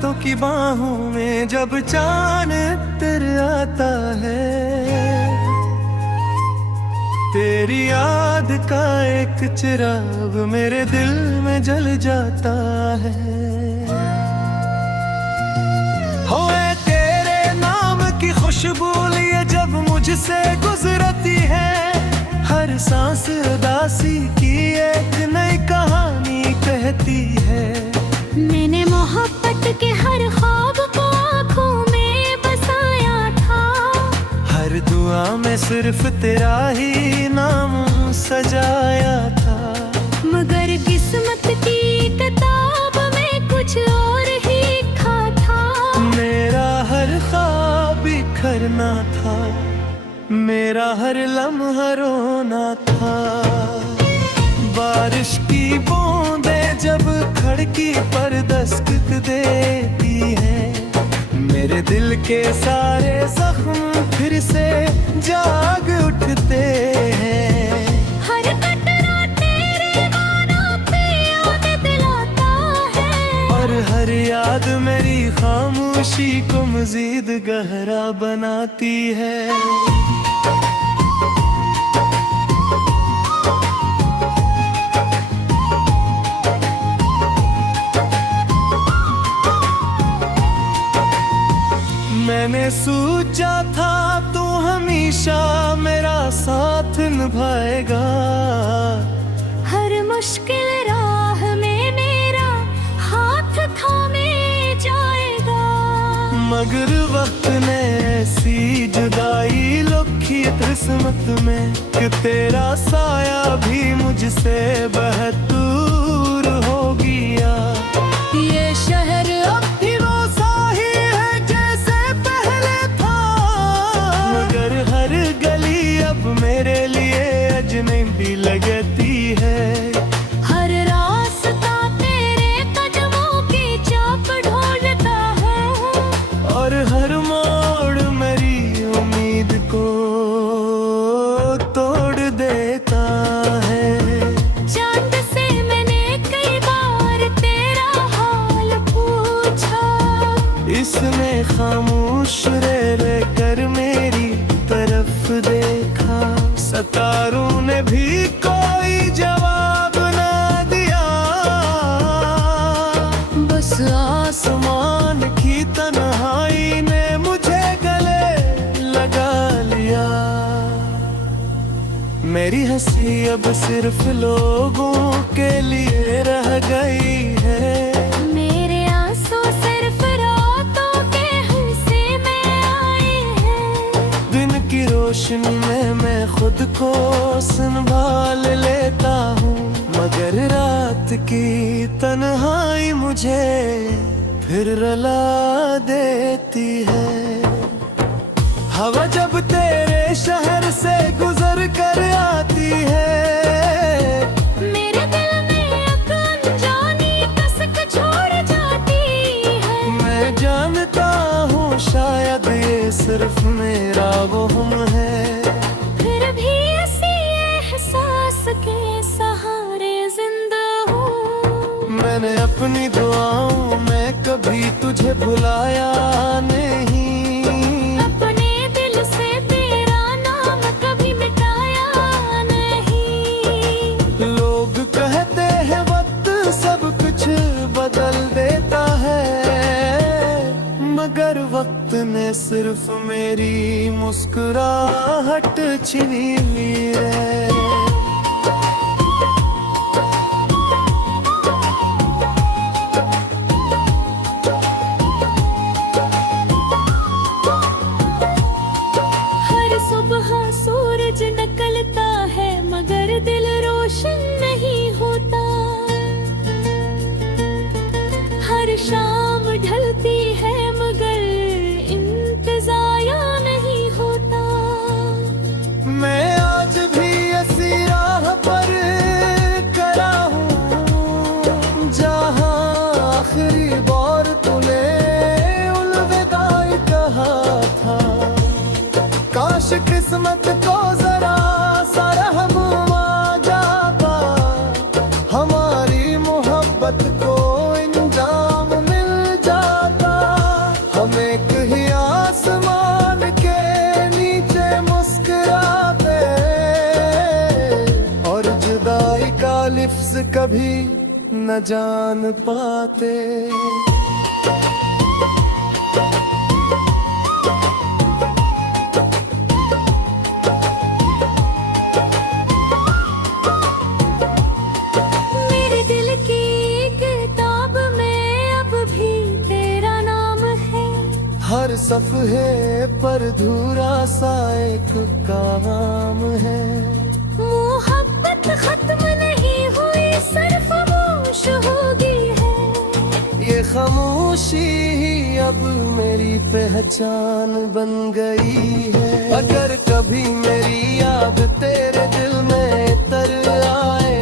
रातों की बाहों में जब चांद तेरे आता है, तेरी याद का एक चिराग मेरे दिल में जल जाता है। होए तेरे नाम की खुशबू लिए जब मुझसे गुजरती है, हर सांस उदासी की एक नई कहानी कहती है। मैंने मोहब्बत के हर ख्वाब को आँखों में बसाया था, हर दुआ में सिर्फ तेरा ही नाम सजाया था। मगर किस्मत की किताब में कुछ और ही लिखा था। मेरा हर ख्वाब बिखरना था, मेरा हर लम्हा रोना था। बारिश की बूंदें जब खिड़की पर दस्तक देती है, मेरे दिल के सारे जख्म फिर से जाग उठते हैं। हर कतरा तेरे गानों पे याद दिलाता है, और हर याद मेरी खामोशी को मजीद गहरा बनाती है। मैंने सोचा था तू हमेशा मेरा साथ निभाएगा, हर मुश्किल राह में मेरा हाथ थामे जाएगा। मगर वक्त ने ऐसी जुदाई लिखी किस्मत में कि तेरा साया भी मुझसे बहुत दूर हो गया। ये शहर अब भी वो सा ही है जैसे पहले था, मगर हर गली अब मेरे लिए अजनबी लगती है। हर रास्ता तेरे कदमों की चाप ढूंढता है, और हर मोड़ मेरी उम्मीद को तोड़ देता है। चांद से मैंने कई बार तेरा हाल पूछा, इसने खामोश रह कर मेरी तरफ देखा। सितारों ने भी कोई जवाब ना दिया, बस आसमान की तन्हाई ने मुझे गले लगा लिया। मेरी हंसी अब सिर्फ लोगों के लिए रह गई है, मेरे आंसू सिर्फ रातों के हिस्से में आए हैं। दिन की रोशनी में मैं खुद को संभाल लेता हूँ, मगर रात की तन्हाई मुझे फिर रुला देती है। हवा जब तेरे शहर से गुजर कर आती है, मेरे दिल में एक अनजानी कसक छोड़ जाती है। मैं जानता हूँ शायद ये सिर्फ मेरा वहम है, फिर भी इसी एहसास के सहारे जिंदा हूँ। मैंने अपनी दुआओं में कभी तुझे भुलाया नहीं, अपने दिल से तेरा नाम कभी मिटाया नहीं। लोग कहते हैं वक्त सब कुछ बदल देता है, मगर वक्त ने सिर्फ मेरी मुस्कुराहट छीनी ली है। हर सुबह सूरज निकलता है, मगर दिल रोशन नहीं होता। हर शाम ढलती है, मगर इंतज़ार नहीं होता। मैं आज भी ऐसी कभी न जान पाते। मेरे दिल की किताब में अब भी तेरा नाम है। हर सफ़हे पर धूरा सा एक काम है। मोहब्बत खत्म नहीं हुई, सिर्फ खामोश होगी है। ये खामोशी ही अब मेरी पहचान बन गई है। अगर कभी मेरी याद तेरे दिल में तर आए,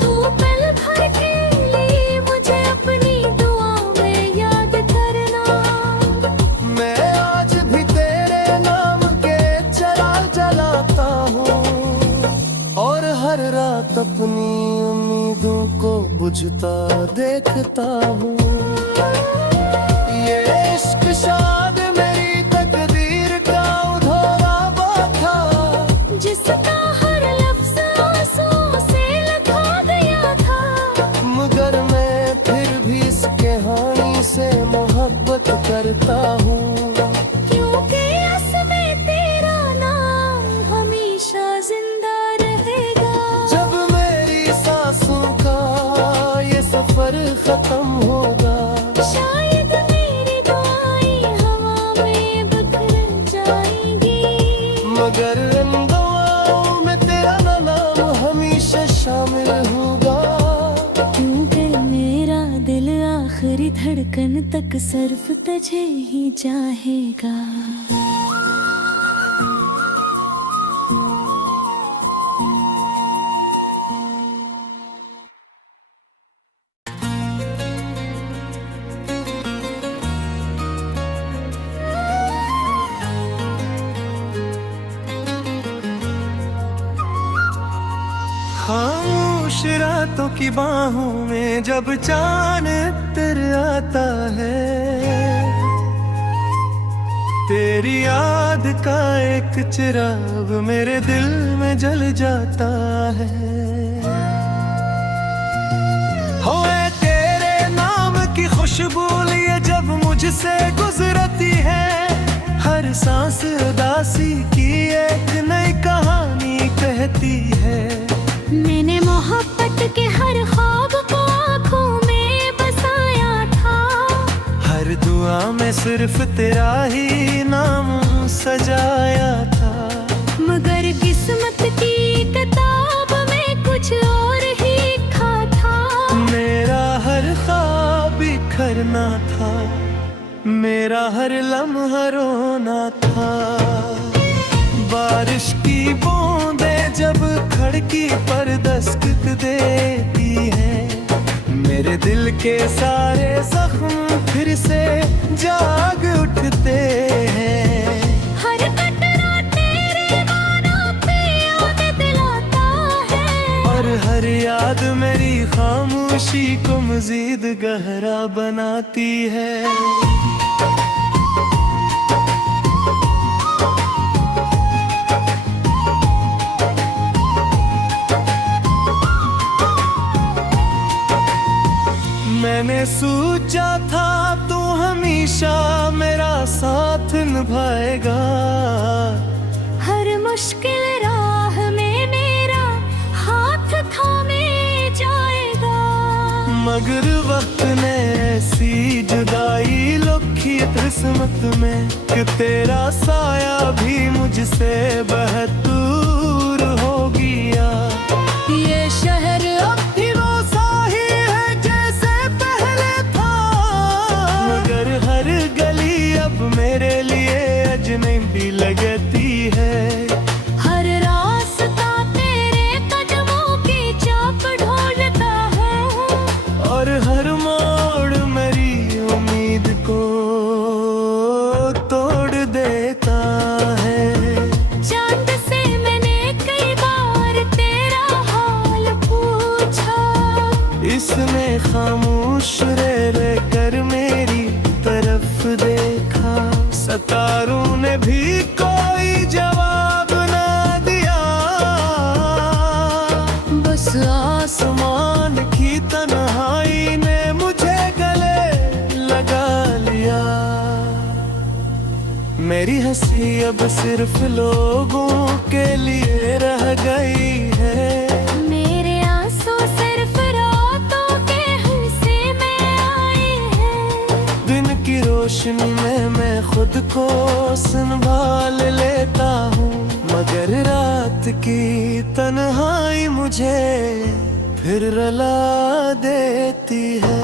तू पल भर के लिए मुझे अपनी दुआ में याद करना। मैं आज भी तेरे नाम के चिराग जलाता हूँ और हर रात अपनी उम्मीदों को बुझता देखता हूँ। ये इश्क शायद मेरी तकदीर का उधोराबा था, जिसका हर लफ्ज़ आंसुओं से लगा गया था। मगर मैं फिर भी इस कहानी से मोहब्बत करता हूँ। क्योंकि इसमें तेरा नाम हमेशा जिंदा रहेगा। जब मेरी सांसों का ये सफर खत्म होगा, शायद मेरी दुआएं हवा में बिखर जाएंगी। मगर इन दुआओं में तेरा नाम हमेशा शामिल होगा। क्योंकि मेरा दिल आखिरी धड़कन तक सिर्फ तुझे ही चाहेगा। खामोश रातों की बाहों में जब चांद इतर आता है, तेरी याद का एक चिराग मेरे दिल में जल जाता है। होए तेरे नाम की खुशबू लिए जब मुझसे गुजरती है, हर सांस उदासी की एक नई कहानी कहती है। मैंने मोहब्बत के हर ख्वाब को आँखों में बसाया था। हर दुआ में सिर्फ तेरा ही नाम सजाया था। मगर किस्मत की किताब में कुछ और ही लिखा था। मेरा हर ख्वाब बिखरना था, मेरा हर लम्हा रोना था। बारिश की बूंदें जब खिड़की पर दस्तक देती है, मेरे दिल के सारे जख्म फिर से जाग उठते हैं। हर कतरा तेरे गानों पे याद दिलाता है। और हर याद मेरी खामोशी को मजीद गहरा बनाती है। मैंने सोचा था तू हमेशा मेरा साथ निभाएगा। हर मुश्किल राह में मेरा हाथ थामे जाएगा। मगर वक्त ने ऐसी जुदाई लिखी किस्मत में कि तेरा साया भी मुझसे बहुत दूर हो गया। ये शहर अब भी वो सा ही है जैसे पहले था, मगर हर गली अब मेरे लिए अजनबी लगती है। हर रास्ता तेरे कदमों की चाप ढूंढता है। और हर मोड़ मेरी उम्मीद को तोड़ देता है। चांद से मैंने कई बार तेरा हाल पूछा। इसने खामोश रह कर मेरी तरफ देखा। सितारों ने भी कोई जवाब न दिया, बस आसमां मेरी हंसी अब सिर्फ लोगों के लिए रह गई है। मेरे आंसू सिर्फ रातों के हिस्से में आए हैं। दिन की रोशनी में मैं खुद को संभाल लेता हूँ, मगर रात की तन्हाई मुझे फिर रुला देती है।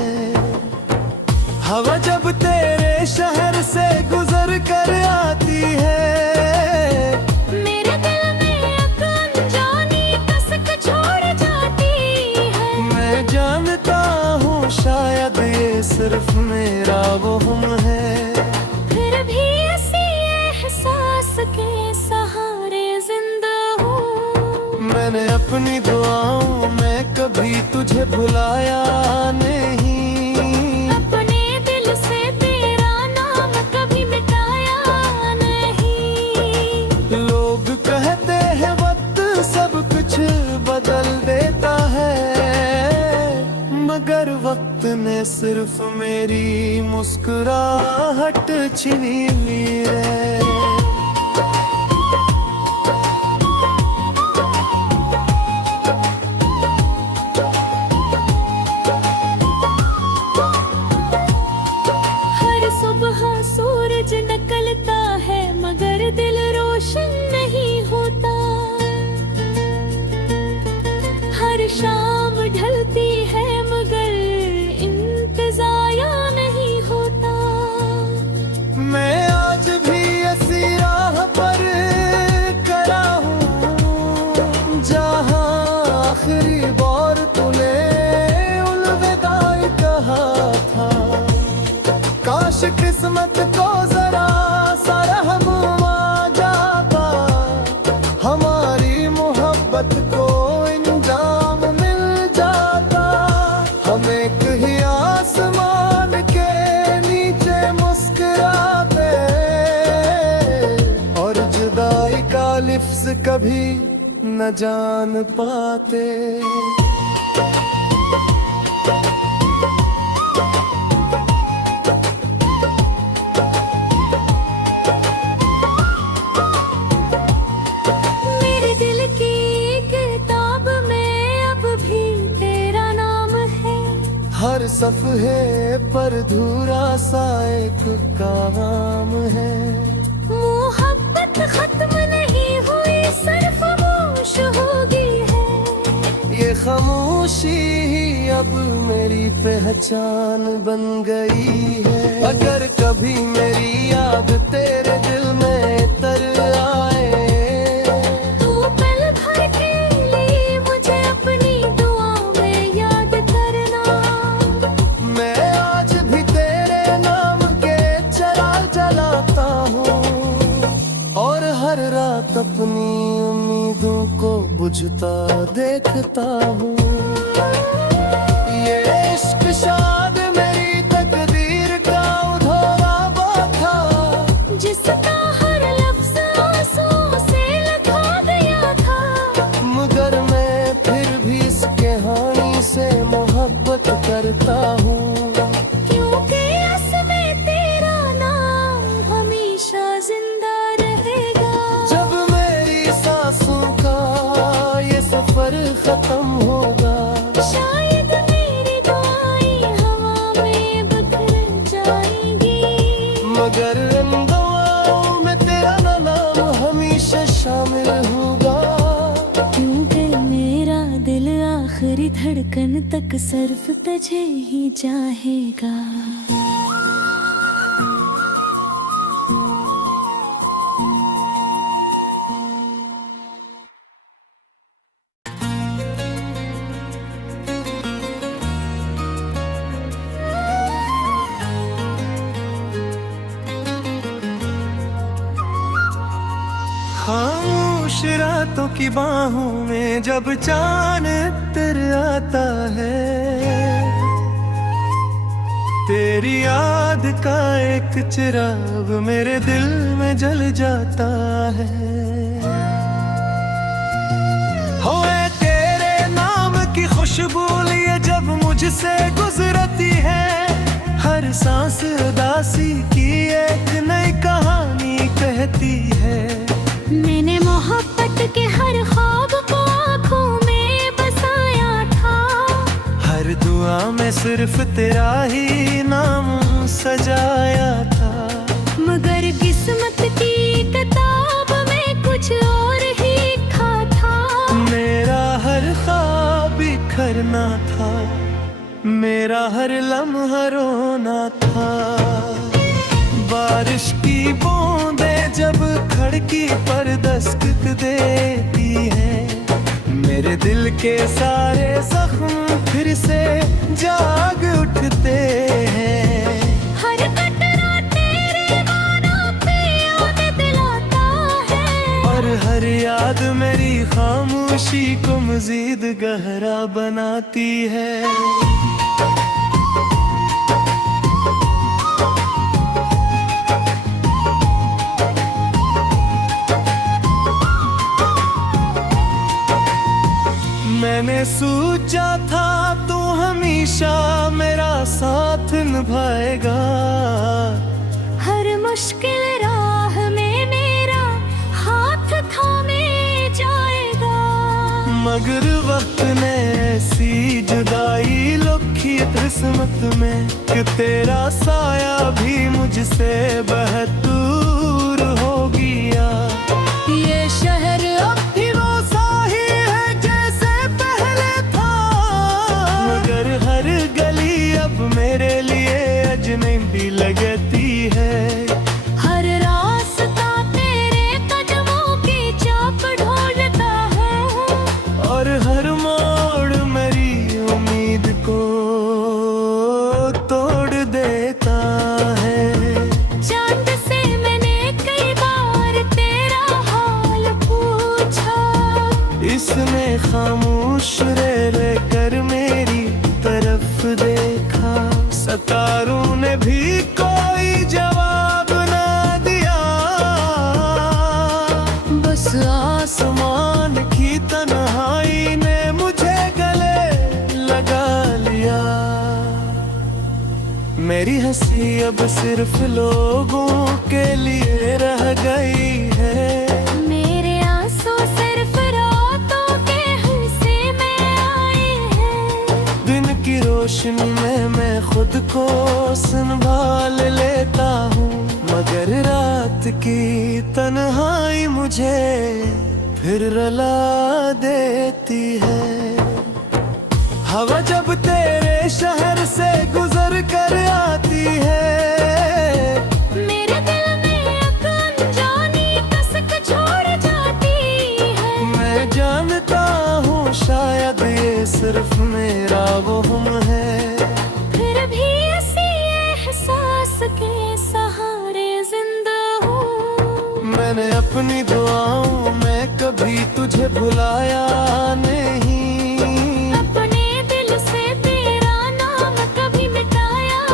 हवा जब तेरे शहर से गुजर कर आती है, मेरे दिल में एक अनजानी कसक छोड़ जाती है। मैं जानता हूँ शायद ये सिर्फ मेरा वहम है, फिर भी इसी एहसास के सहारे जिंदा हूँ। मैंने अपनी दुआओं में कभी तुझे भुलाया नहीं। अपने दिल से तेरा नाम कभी मिटाया नहीं। लोग कहते हैं वक्त सब कुछ बदल देता है, मगर वक्त ने सिर्फ मेरी मुस्कुराहट छीनी हुई है। हर सुबह सूरज निकलता है मगर दिल रोशन नहीं होता। हर शाम ढलती है मगर इंतजाया नहीं होता। मैं आज भी ऐसी राह पर खड़ा हूँ जहाँ आखिरी बार तूने अलविदाई कहा था। काश किस्मत को जरा सा रहम आ जाता, हमारी मोहब्बत को इंजाम मिल जाता। हम एक ही आसमान के नीचे मुस्कुराते और जुदाई का लिफ्ज कभी न जान पाते। मेरे दिल की किताब में अब भी तेरा नाम है। हर सफ़हे पर धूरा सा एक काम है। मोहब्बत खत्म नहीं हुई सिर्फ खामोश हो गई है। ये खामोशी ही अब मेरी पहचान बन गई है। अगर कभी मेरी याद तेरे दिल में तर आए, तू पल भर के लिए मुझे अपनी दुआ में याद करना। मैं आज भी तेरे नाम के चिराग जलाता हूँ और हर रात अपनी उम्मीदों को बुझता देखता हूँ। ये इश्क शायद मेरी तकदीर का उधोराबा था, जिसका हर लफ्ज आंसुओं से लिखा गया था। मगर मैं फिर भी इस कहानी से मोहब्बत करता हूँ। क्योंकि इसमें तेरा नाम हमेशा जिंदा रहेगा। जब मेरी सांसों का ये सफर खत्म होगा, शायद मेरी दुआएं हवा में बिखर जाएंगी। मगर इन दुआओं में तेरा नाम हमेशा शामिल होगा। क्योंकि मेरा दिल आखिरी धड़कन तक सिर्फ तुझे ही चाहेगा। खामोश रातों की बाहों में जब चांद इतर आता है, तेरी याद का एक चिराग मेरे दिल में जल जाता है। होए तेरे नाम की खुशबू लिए जब मुझसे गुजरती है, हर सांस उदासी की एक नई कहानी सिर्फ तेरा ही नाम सजाया था। मगर किस्मत की किताब में कुछ और ही लिखा था। मेरा हर ख्वाब बिखरना था, मेरा हर लम्हा रोना था। बारिश की बूंदें जब खिड़की पर दस्तक देती है, मेरे दिल के सारे जख्म फिर से जाग उठते हैं। हर कतरा तेरे गानों पे याद दिलाता है, और हर याद मेरी खामोशी को मजीद गहरा बनाती है। मैंने सोचा था तू हमेशा मेरा साथ निभाएगा। हर मुश्किल राह में मेरा हाथ थामे जाएगा। मगर वक्त ने ऐसी जुदाई लिखी किस्मत में कि तेरा साया भी मुझसे बहुत दूर हो गया। ये शहर अब भी वो सा ही है जैसे पहले था, मगर हर गली अब मेरे लिए अजनबी लगती है। हर रास्ता तेरे कदमों की चाप ढूंढता है, और हर मोड़ मेरी उम्मीद को तोड़ देता है। चांद से मैंने कई बार तेरा हाल पूछा, इसने खामोश रह कर मेरी तरफ देखा। सितारों ने भी कोई जवाब ना दिया, बस आसमान की तन्हाई ने मुझे गले लगा लिया। मेरी हंसी अब सिर्फ लोगों के लिए रह गई है। मेरे आंसू सिर्फ रातों के हिस्से में आए हैं। दिन की रोशनी में मैं खुद को संभाल लेता हूँ, मगर रात की तन्हाई मुझे फिर रुला देती है। हवा जब तेरे शहर से गुजर कर आती है, मेरे दिल में एक अनजानी कसक छोड़ जाती है। मैं जानता हूँ शायद ये सिर्फ मेरा वहम है। फिर भी इसी एहसास के सहारे जिंदा हूँ। मैंने अपनी दुआओं में कभी तुझे भुलाया नहीं। अपने दिल से तेरा नाम कभी मिटाया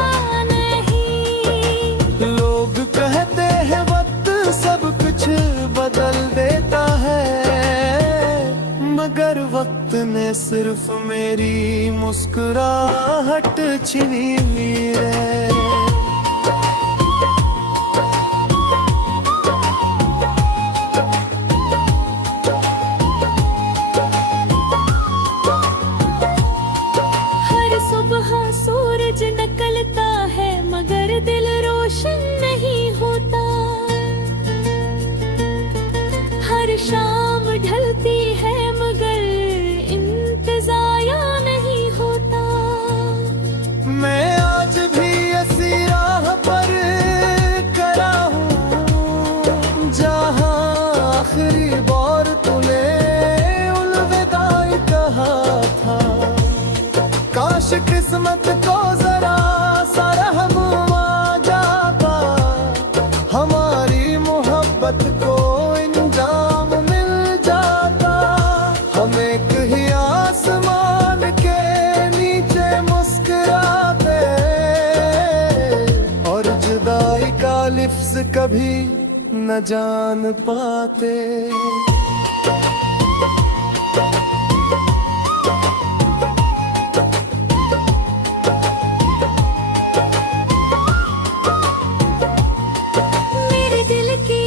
नहीं। लोग कहते हैं वक्त सब कुछ बदल देता है, मगर वक्त ने सिर्फ मेरी मुस्कुराहट छीनी ली है। हर सुबह सूरज निकलता है, मगर दिल रोशन नहीं होता। हर शाम ढलती है, मगर इंतजाया नहीं होता। मैं आज भी इसी राह पर खड़ा हूँ, जहाँ आखिरी बार तूने अलविदाई कहा था। काश किस्मत को जरा सा रहम आ जाता, हमारी मोहब्बत को इंजाम मिल जाता। हम एक ही आसमान के नीचे मुस्कुराते, और जुदाई का लिफ्ज कभी न जान पाते। मेरे दिल की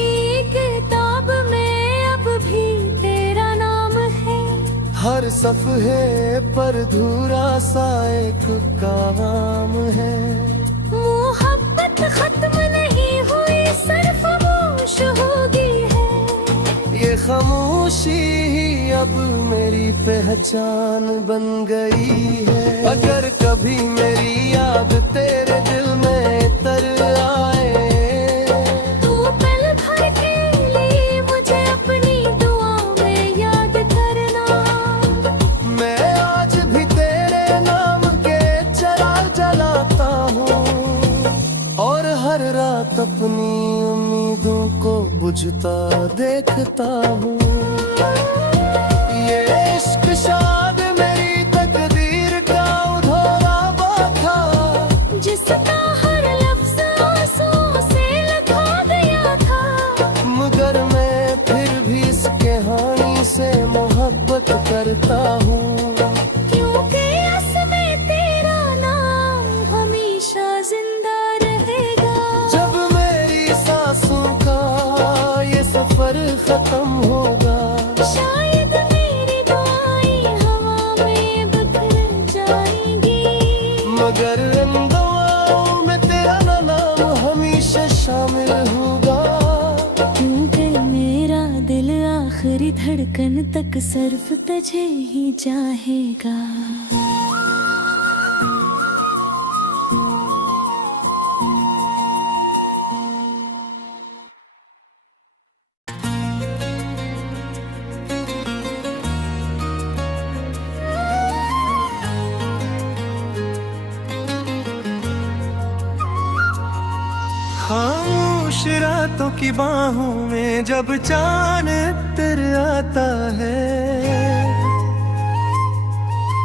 किताब में अब भी तेरा नाम है। हर हर सफ़े पर धूरा सा एक काम है। मोहब्बत खत्म नहीं हुई, सिर्फ खामोश होगी है। ये खामोशी ही अब मेरी पहचान बन गई है। अगर कभी मेरी याद तेरे दिल में तर आए, तू पल भर के लिए मुझे अपनी दुआ में याद करना। मैं आज भी तेरे नाम के चिराग जलाता हूँ और हर रात अपनी उम्मीदों को बुझता देखता हूँ। ये इश्क शायद मेरी तकदीर का उधोरावा था, जिसका हर लफ्ज़ आंसुओं से लिखा गया था। मगर मैं फिर भी इस कहानी से मोहब्बत करता हूँ। क्योंकि इसमें तेरा नाम हमेशा जिंदा रहेगा। जब मेरी सांसों का ये सफर खत्म होगा, शायद मेरी दुआएं हवा में बिखर जाएंगी, मगर इन दुआओं में तेरा नाम हमेशा शामिल होगा। क्योंकि मेरा दिल आखिरी धड़कन तक सिर्फ तुझे ही चाहेगा। खामोश रातों की बाहों में जब चांद इतर आता है,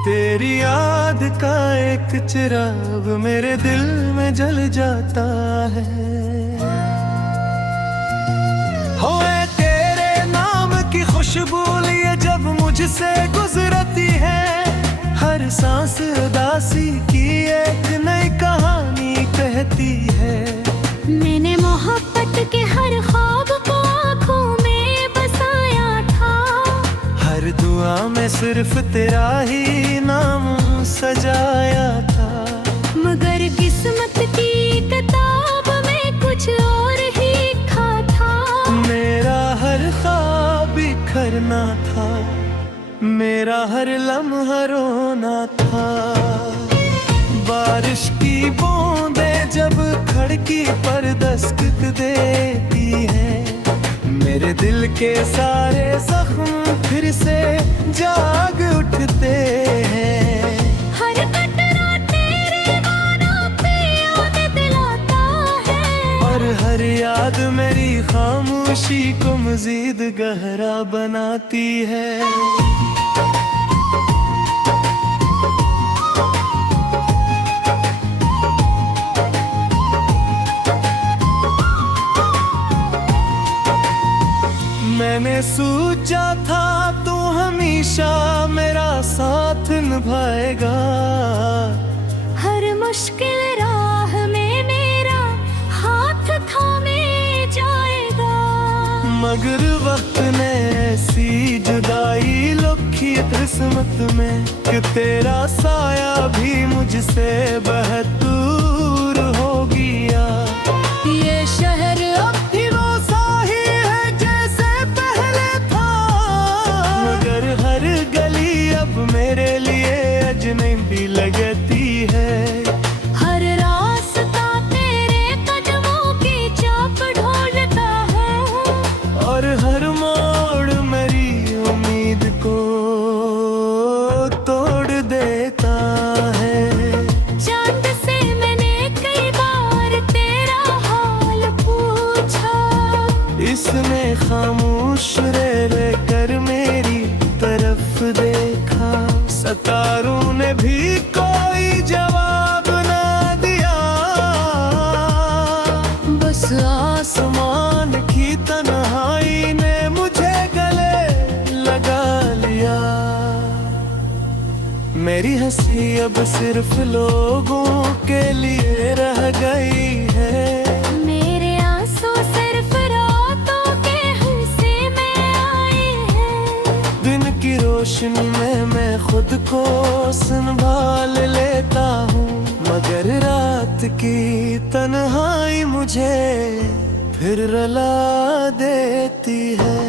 तेरी याद का एक चिराग मेरे दिल में जल जाता है। होए तेरे नाम की खुशबू लिए जब मुझसे गुजरती है, हर सांस उदासी की एक नई कहानी कहती है। मैंने मोहब्बत के हर ख्वाब को आँखों में बसाया था, हर दुआ में सिर्फ तेरा ही नाम सजाया था। मगर किस्मत की किताब में कुछ और ही लिखा था। मेरा हर ख्वाब बिखरना था, मेरा हर लम्हा रोना था। बारिश की बूंदें जब खिड़की पर दस्तक देती है, मेरे दिल के सारे जख्म फिर से जाग उठते हैं। हर कतरा तेरे गानों पे याद दिलाता है, और हर याद मेरी खामोशी को मजीद गहरा बनाती है। मैंने सोचा था तू हमेशा मेरा साथ निभाएगा, हर मुश्किल राह में मेरा हाथ थामे जाएगा। मगर वक्त ने ऐसी जुदाई लिखी किस्मत में कि तेरा साया भी मुझसे बहुत दूर हो गया। ये शहर अब भी वो सा ही है जैसे पहले था, मगर हर गली अब मेरे लिए अजनबी लगती है। हर रास्ता तेरे कदमों की चाप ढूंढता है, और हर मोड़ मेरी उम्मीद को तोड़ देता है। चांद से मैंने कई बार तेरा हाल पूछा, इसने खामोश रह कर मेरी तरफ देखा। सितारों ने भी कोई जवाब ना दिया, बस आसमान की तन्हाई ने मुझे गले लगा लिया। मेरी हंसी अब सिर्फ लोगों के लिए रह गई है, मेरे आंसू सिर्फ रातों के हिस्से में आए हैं। दिन की रोशनी में को संभाल लेता हूँ, मगर रात की तन्हाई मुझे फिर रुला देती है।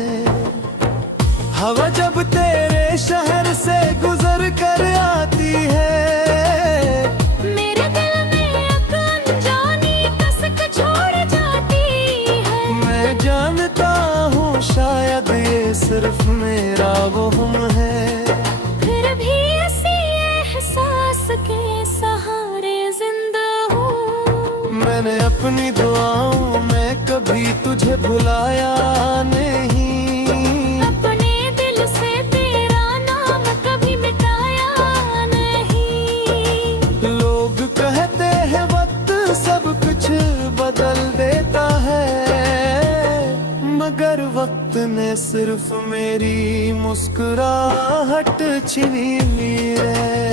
हवा जब तेरे शहर से गुजर कर आती है, मेरे दिल में एक अनजानी कसक छोड़ जाती है। मैं जानता हूँ शायद ये सिर्फ मेरा वहम है, फिर भी इसी एहसास के सहारे जिंदा हूँ। मैंने अपनी दुआओं में कभी तुझे भुलाया नहीं, अपने दिल से तेरा नाम कभी मिटाया नहीं। लोग कहते हैं वक्त सब कुछ बदल देता है, मगर वक्त ने सिर्फ मेरी मुस्कुराहट छीन ली है।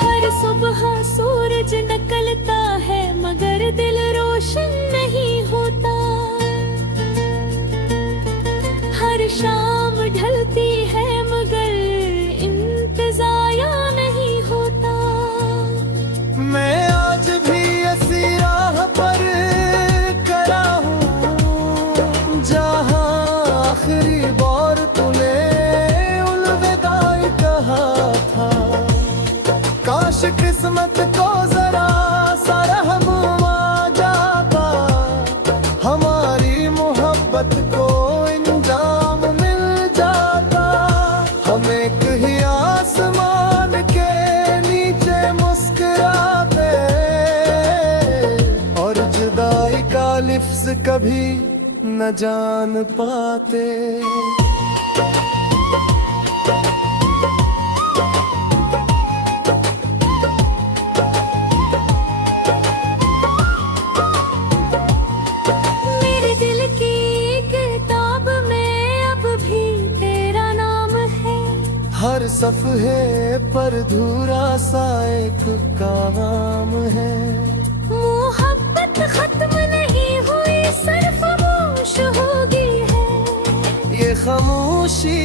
हर सुबह सूरज निकलता है मगर दिल रोशन नहीं होता। हर शाम ढलती है मगर इंतज़ाया नहीं होता। मैं आज भी ऐसी राह पर खड़ा हूँ जहाँ आखिरी बार तूने अलविदाई कहा था। काश किस्मत को जरा सा रहम आ जाता, हमारी मोहब्बत को इंजाम मिल जाता। हम एक ही आसमान के नीचे मुस्कुराते और जुदाई का लिफ्ज कभी न जान पाते। मेरे दिल की किताब में अब भी तेरा नाम है। हर सफ़हे पर धूरा सा एक काम है। मोहब्बत खत्म नहीं हुई सिर्फ खामोश हो गई है। ये खामोशी